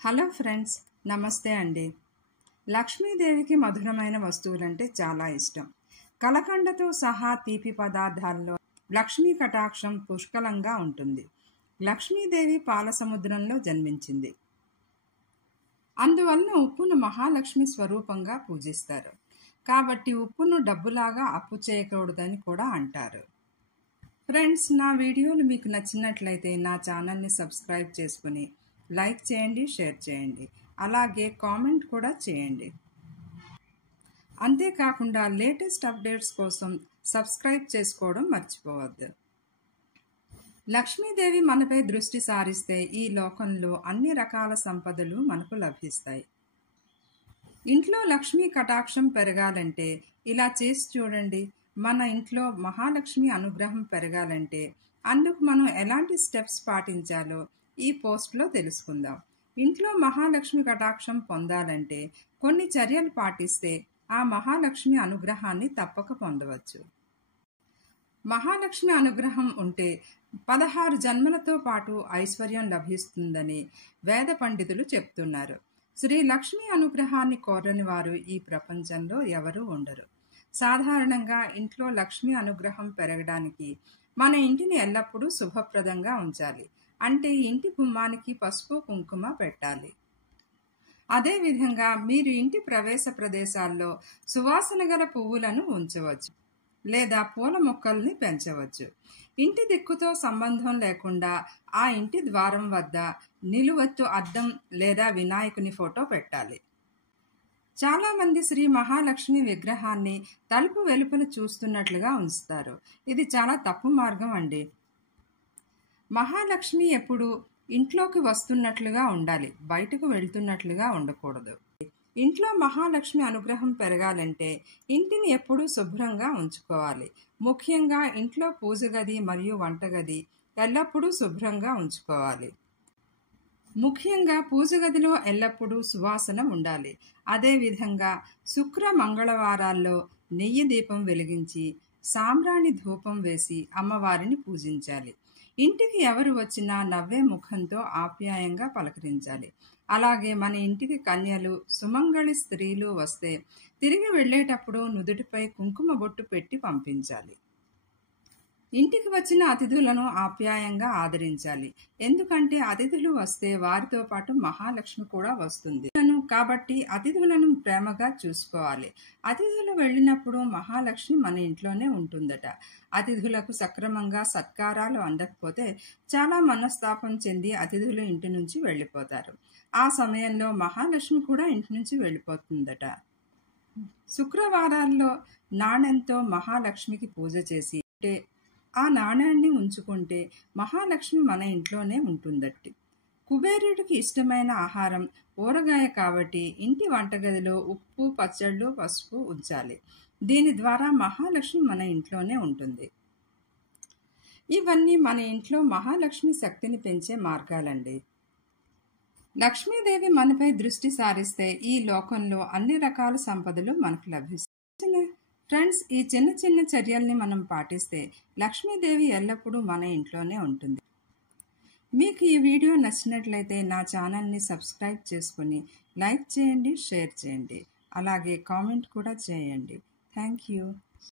Hello friends, నమస్తే అండి. లక్ష్మీదేవికి మధురమైన వస్తువులంటే చాలా ఇష్టం. కలకండతో సహా తీపి పదార్థాల్లో లక్ష్మీ కటాక్షం పుష్కలంగా ఉంటుంది. లక్ష్మీదేవి పాల సముద్రంలో జన్మించింది. అందువలన ఉప్పును మహాలక్ష్మి స్వరూపంగా పూజిస్తారు. కాబట్టి ఉప్పును డబ్బులాగా అప్పు చేయకూడదని కూడా అంటారు. ఫ్రెండ్స్, నా వీడియోలు మీకు నచ్చినట్లయితే నా ఛానల్ని సబ్స్క్రైబ్ చేసుకుని లైక్ చేయండి, షేర్ చేయండి, అలాగే కామెంట్ కూడా చేయండి. అంతేకాకుండా లేటెస్ట్ అప్డేట్స్ కోసం సబ్స్క్రైబ్ చేసుకోవడం మర్చిపోవద్దు. లక్ష్మీదేవి మనపై దృష్టి సారిస్తే ఈ లోకంలో అన్ని రకాల సంపదలు మనకు లభిస్తాయి. ఇంట్లో లక్ష్మీ కటాక్షం పెరగాలంటే ఇలా చేసి చూడండి. మన ఇంట్లో మహాలక్ష్మి అనుగ్రహం పెరగాలంటే అందుకు మనం ఎలాంటి స్టెప్స్ పాటించాలో ఈ పోస్ట్లో తెలుసుకుందాం. ఇంట్లో మహాలక్ష్మి కటాక్షం పొందాలంటే కొన్ని చర్యలు పాటిస్తే ఆ మహాలక్ష్మి అనుగ్రహాన్ని తప్పక పొందవచ్చు. మహాలక్ష్మి అనుగ్రహం ఉంటే 16 జన్మలతో పాటు ఐశ్వర్యం లభిస్తుందని వేద పండితులు చెప్తున్నారు. శ్రీ లక్ష్మి అనుగ్రహాన్ని కోరని వారు ఈ ప్రపంచంలో ఎవరూ ఉండరు. సాధారణంగా ఇంట్లో లక్ష్మి అనుగ్రహం పెరగడానికి మన ఇంటిని ఎల్లప్పుడూ శుభప్రదంగా ఉంచాలి. అంటే ఇంటి గుమ్మానికి పసుపు కుంకుమ పెట్టాలి. అదేవిధంగా మీరు ఇంటి ప్రవేశ ప్రదేశాల్లో సువాసన గల పువ్వులను ఉంచవచ్చు లేదా పూల మొక్కల్ని పెంచవచ్చు. ఇంటి దిక్కుతో సంబంధం లేకుండా ఆ ఇంటి ద్వారం వద్ద నిలువెత్తు అద్దం లేదా వినాయకుని ఫోటో పెట్టాలి. చాలామంది శ్రీ మహాలక్ష్మి విగ్రహాన్ని తలుపు వెలుపల చూస్తున్నట్లుగా ఉంచుతారు. ఇది చాలా తప్పు మార్గం అండి. మహాలక్ష్మి ఎప్పుడు ఇంట్లోకి వస్తున్నట్లుగా ఉండాలి, బయటకు వెళ్తున్నట్లుగా ఉండకూడదు. ఇంట్లో మహాలక్ష్మి అనుగ్రహం పెరగాలంటే ఇంటిని ఎప్పుడూ శుభ్రంగా ఉంచుకోవాలి. ముఖ్యంగా ఇంట్లో పూజ గది మరియు వంటగది ఎల్లప్పుడూ శుభ్రంగా ఉంచుకోవాలి. ముఖ్యంగా పూజ గదిలో ఎల్లప్పుడూ సువాసన ఉండాలి. అదేవిధంగా శుక్ర మంగళవారాల్లో నెయ్యి దీపం వెలిగించి సాంబ్రాణి ధూపం వేసి అమ్మవారిని పూజించాలి. ఇంటికి ఎవరు వచ్చినా నవ్వే ముఖంతో ఆప్యాయంగా పలకరించాలి. అలాగే మన ఇంటికి కన్యలు, సుమంగళి స్త్రీలు వస్తే తిరిగి వెళ్ళేటప్పుడు నుదుటిపై కుంకుమ బొట్టు పెట్టి పంపించాలి. ఇంటికి వచ్చిన అతిథులను ఆప్యాయంగా ఆదరించాలి. ఎందుకంటే అతిథులు వస్తే వారితో పాటు మహాలక్ష్మి కూడా వస్తుంది కాబట్టి అతిథులను ప్రేమగా చూసుకోవాలి. అతిథులు వెళ్ళినప్పుడు మహాలక్ష్మి మన ఇంట్లోనే ఉంటుందట. అతిథులకు సక్రమంగా సత్కారాలు అందకపోతే చాలా మనస్తాపం చెంది అతిథులు ఇంటి నుంచి వెళ్ళిపోతారు. ఆ సమయంలో మహాలక్ష్మి కూడా ఇంటి నుంచి వెళ్ళిపోతుందట. శుక్రవారాల్లో నాణ్యంతో మహాలక్ష్మికి పూజ చేసి ఆ నాణ్యాన్ని ఉంచుకుంటే మహాలక్ష్మి మన ఇంట్లోనే ఉంటుందట్టి. కుబేరుడికి ఇష్టమైన ఆహారం ఊరగాయ కాబట్టి ఇంటి వంటగదిలో ఉప్పు, పచ్చళ్ళు, పసుపు ఉంచాలి. దీని ద్వారా మహాలక్ష్మి మన ఇంట్లోనే ఉంటుంది. ఇవన్నీ మన ఇంట్లో మహాలక్ష్మి శక్తిని పెంచే మార్గాలండి. లక్ష్మీదేవి మనపై దృష్టి సారిస్తే ఈ లోకంలో అన్ని రకాల సంపదలు మనకు లభిస్తాయి. ఫ్రెండ్స్, ఈ చిన్న చిన్న చర్యల్ని మనం పాటిస్తే లక్ష్మీదేవి ఎల్లప్పుడూ మన ఇంట్లోనే ఉంటుంది. మీకు ఈ వీడియో నచ్చినట్లయితే నా ఛానల్ని సబ్స్క్రైబ్ చేసుకుని లైక్ చేయండి, షేర్ చేయండి, అలాగే కామెంట్ కూడా చేయండి. Thank you.